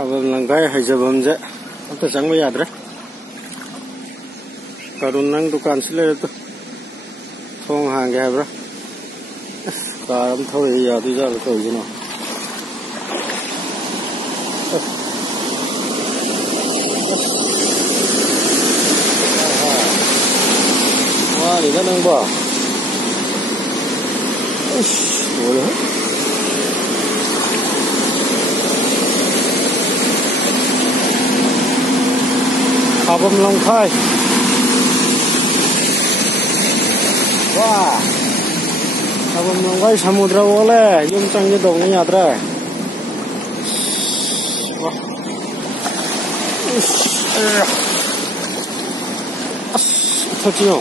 Kabel langkai hijabam je, atau canggu ya dre. Karun nang dukan sile itu, thong hang ya bro. Karam thau ya tu jalan kau jenuh. Wah, ni kan nang ba. Boleh. Kabam langkai. Wah. Kabam langkai samudra boleh, yung tangge dong ni adra. Wah. Thakio.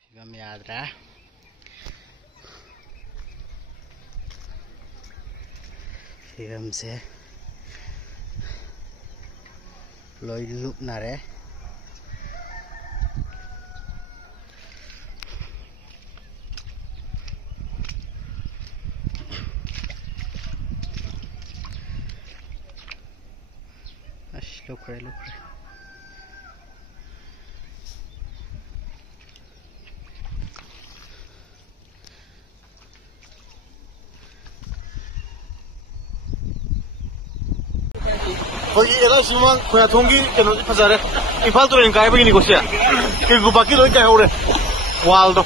Film adra. Film से लोई look ना रे look रे 거기 얘가 지금 그냥 동기 에너지 파자래 이팔 도는 가야 begini 곳이야 그 바퀴 로 가야 오래 와알도